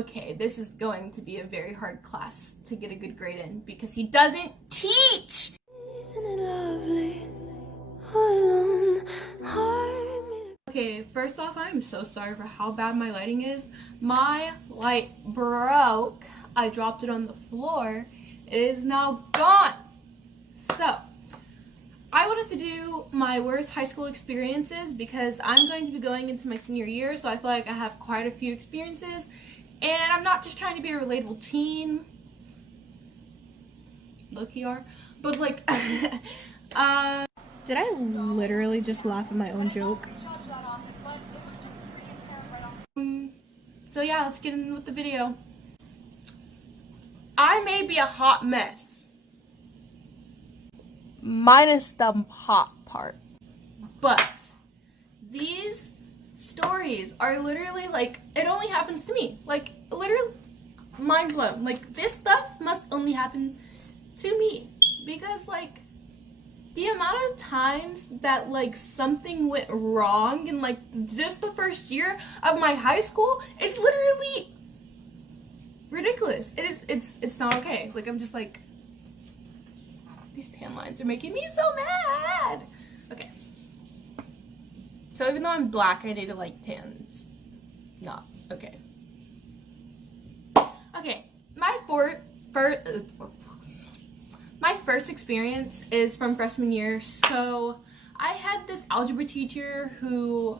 Okay, this is going to be a very hard class to get a good grade in because he doesn't teach! Isn't it lovely? Okay, first off, I'm so sorry for how bad my lighting is. My light broke. I dropped it on the floor. It is now gone. So, I wanted to do my worst high school experiences because I'm going to be going into my senior year, so I feel like I have quite a few experiences. And I'm not just trying to be a relatable teen. Low-key are. But like, did I literally just laugh at my own joke? So yeah, let's get in with the video. I may be a hot mess. Minus the hot part. But these stories are literally like, it only happens to me. Like, literally mind blown. Like, this stuff must only happen to me. Because, like, the amount of times that, like, something went wrong in, like, just the first year of my high school, it's literally ridiculous. It's not okay. Like, I'm just like, these tan lines are making me so mad. Okay. So even though I'm black, I need to like tan. It's not okay. Okay, my first experience is from freshman year. So I had this algebra teacher who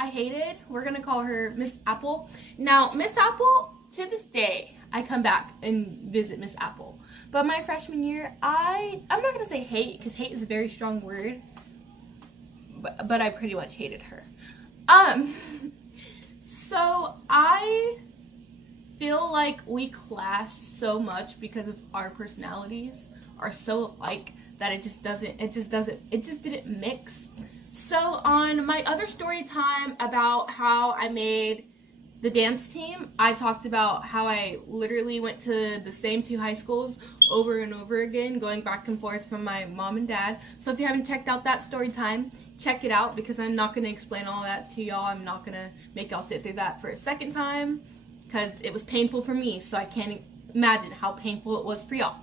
I hated. We're gonna call her Miss Apple. Now, Miss Apple, to this day, I come back and visit Miss Apple. But my freshman year, I'm not gonna say hate, because hate is a very strong word. But I pretty much hated her. So I feel like we clashed so much because of our personalities are so alike that it just didn't mix. So on my other story time about how I made the dance team, I talked about how I literally went to the same 2 high schools over and over again, going back and forth from my mom and dad. So if you haven't checked out that story time, check it out because I'm not going to explain all that to y'all. I'm not going to make y'all sit through that for a second time because it was painful for me, so I can't imagine how painful it was for y'all.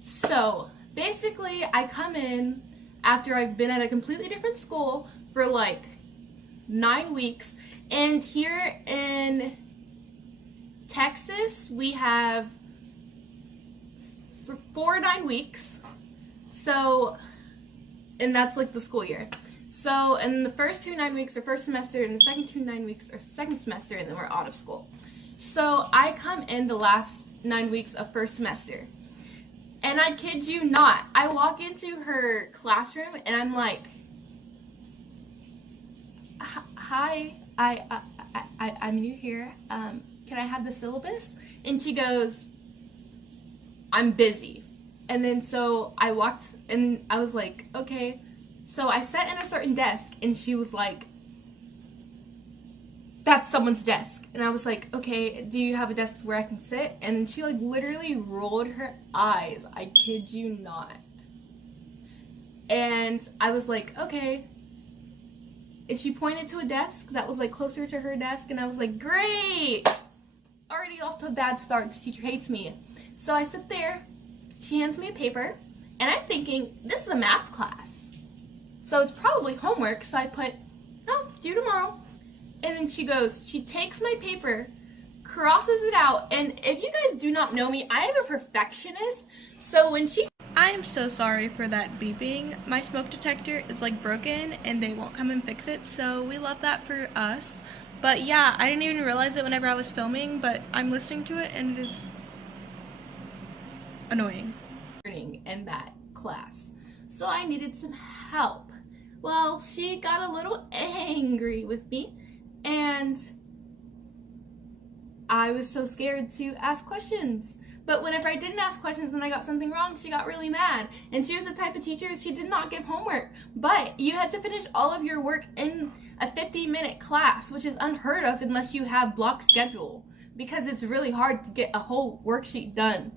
So basically, I come in after I've been at a completely different school for like 9 weeks, and here in Texas we have 4 9 weeks, so, and that's like the school year. So in the first 2 9 weeks are first semester, and the second 2 9 weeks are second semester, and then we're out of school. So I come in the last 9 weeks of first semester, and I kid you not, I walk into her classroom and I'm like, hi, I'm new here. Can I have the syllabus? And she goes, I'm busy. And then so I walked and I was like, okay. So I sat in a certain desk and she was like, that's someone's desk. And I was like, okay, do you have a desk where I can sit? And then she like literally rolled her eyes. I kid you not. And I was like, okay. And she pointed to a desk that was like closer to her desk, and I was like, great! Already off to a bad start. This teacher hates me. So I sit there, she hands me a paper, and I'm thinking, this is a math class. So it's probably homework, so I put, oh, due tomorrow. And then she goes, she takes my paper, crosses it out, and if you guys do not know me, I am a perfectionist, so when she... I am so sorry for that beeping. My smoke detector is like broken and they won't come and fix it, so we love that for us. But yeah, I didn't even realize it whenever I was filming, but I'm listening to it and it is annoying. In that class. So I needed some help. Well, she got a little angry with me and I was so scared to ask questions. But whenever I didn't ask questions and I got something wrong, she got really mad. And she was the type of teacher, she did not give homework. But you had to finish all of your work in a 50-minute class, which is unheard of unless you have block schedule. Because it's really hard to get a whole worksheet done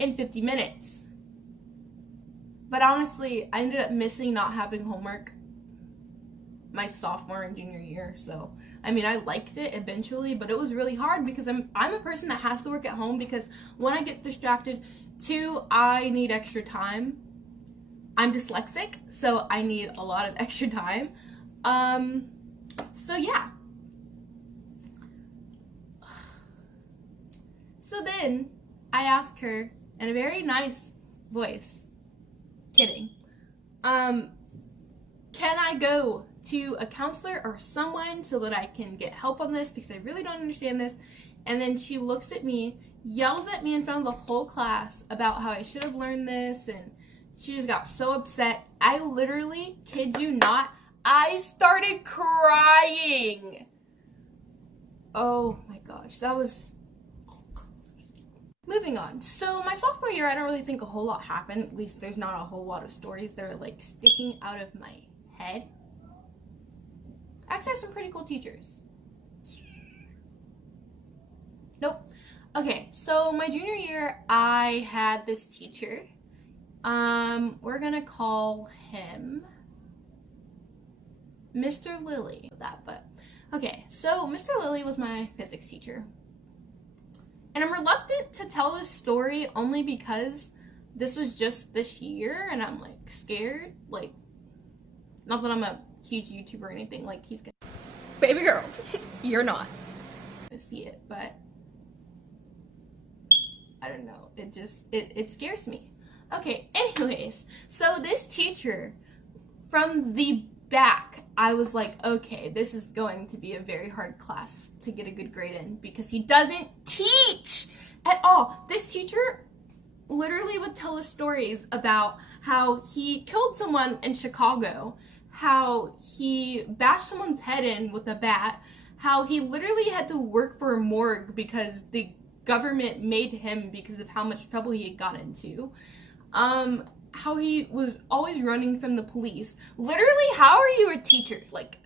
in 50 minutes. But honestly, I ended up missing not having homework. my sophomore and junior year. So I mean, I liked it eventually, but it was really hard because I'm a person that has to work at home because one, I get distracted, two, I need extra time. I'm dyslexic, so I need a lot of extra time. So yeah. So then I asked her in a very nice voice, kidding, can I go to a counselor or someone so that I can get help on this because I really don't understand this? And then she looks at me, yells at me in front of the whole class about how I should have learned this, and she just got so upset. I literally, kid you not, I started crying. Oh my gosh, that was... Moving on. So my sophomore year, I don't really think a whole lot happened. At least there's not a whole lot of stories that are like sticking out of my head. I actually have some pretty cool teachers. Nope. Okay, so my junior year, I had this teacher. We're gonna call him Mr. Lilly. That, but okay. So Mr. Lilly was my physics teacher. And I'm reluctant to tell this story only because this was just this year and I'm like scared. Like, not that I'm a huge YouTuber or anything, like he's gonna... Baby girl, you're not gonna see it, but I don't know. It just, it scares me. Okay, anyways, so this teacher, from the back, I was like, okay, this is going to be a very hard class to get a good grade in because he doesn't teach at all. This teacher literally would tell us stories about how he killed someone in Chicago, how he bashed someone's head in with a bat, how he literally had to work for a morgue because the government made him because of how much trouble he had gotten into. How he was always running from the police. Literally, how are you a teacher? Like,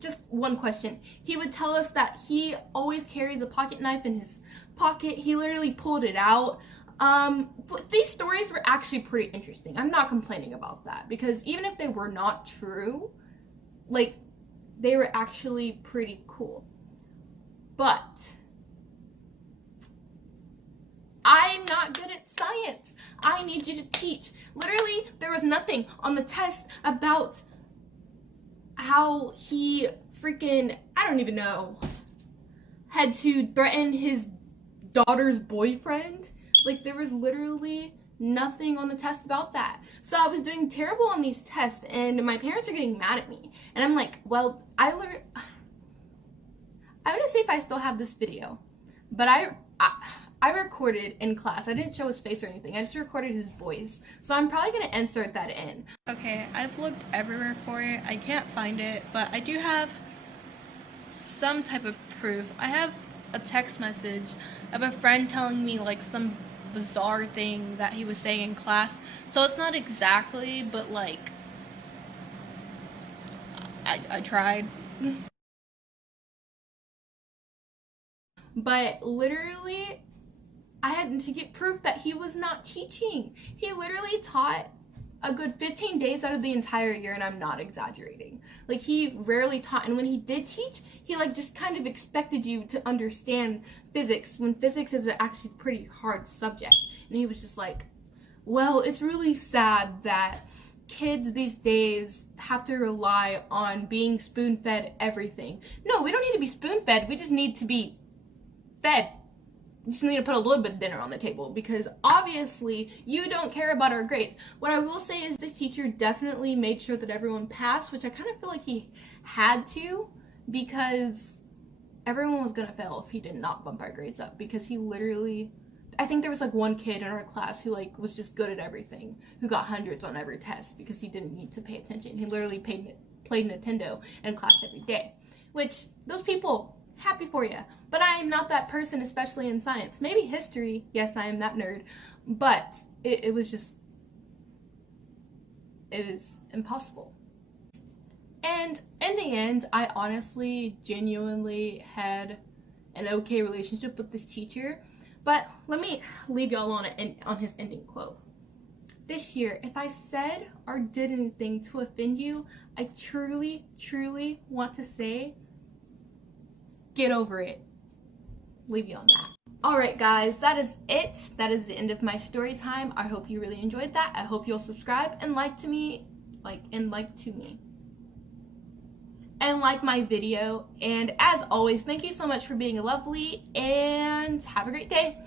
just one question. He would tell us that he always carries a pocket knife in his pocket. He literally pulled it out. But these stories were actually pretty interesting. I'm not complaining about that because even if they were not true, like, they were actually pretty cool. But I'm not good at science. I need you to teach. Literally, there was nothing on the test about how he freaking, I don't even know, had to threaten his daughter's boyfriend. Like, there was literally nothing on the test about that. So I was doing terrible on these tests and my parents are getting mad at me. And I'm like, well, I would say if I still have this video, but I recorded in class. I didn't show his face or anything. I just recorded his voice. So I'm probably going to insert that in. Okay, I've looked everywhere for it. I can't find it, but I do have some type of proof. I have a text message of a friend telling me like some bizarre thing that he was saying in class. So it's not exactly, but like, I tried. But literally, I had to get proof that he was not teaching. He literally taught a good 15 days out of the entire year, and I'm not exaggerating. Like, he rarely taught, and when he did teach, he like just kind of expected you to understand physics when physics is actually a pretty hard subject. And he was just like, well, it's really sad that kids these days have to rely on being spoon-fed everything. No, we don't need to be spoon-fed. We just need to be fed. You just need to put a little bit of dinner on the table because obviously you don't care about our grades. What I will say is this teacher definitely made sure that everyone passed, which I kind of feel like he had to because everyone was gonna fail if he did not bump our grades up because he literally, I think there was like one kid in our class who like was just good at everything, who got hundreds on every test because he didn't need to pay attention. He literally played Nintendo in class every day, which those people, happy for you. But I am not that person, especially in science. Maybe history, yes, I am that nerd, but it was impossible. And in the end, I honestly, genuinely had an okay relationship with this teacher. But let me leave y'all on his ending quote. this year, if I said or did anything to offend you, I truly, truly want to say, get over it. Leave you on that. Alright guys, that is it. That is the end of my story time. I hope you really enjoyed that. I hope you'll subscribe and like my video. And as always, thank you so much for being lovely and have a great day.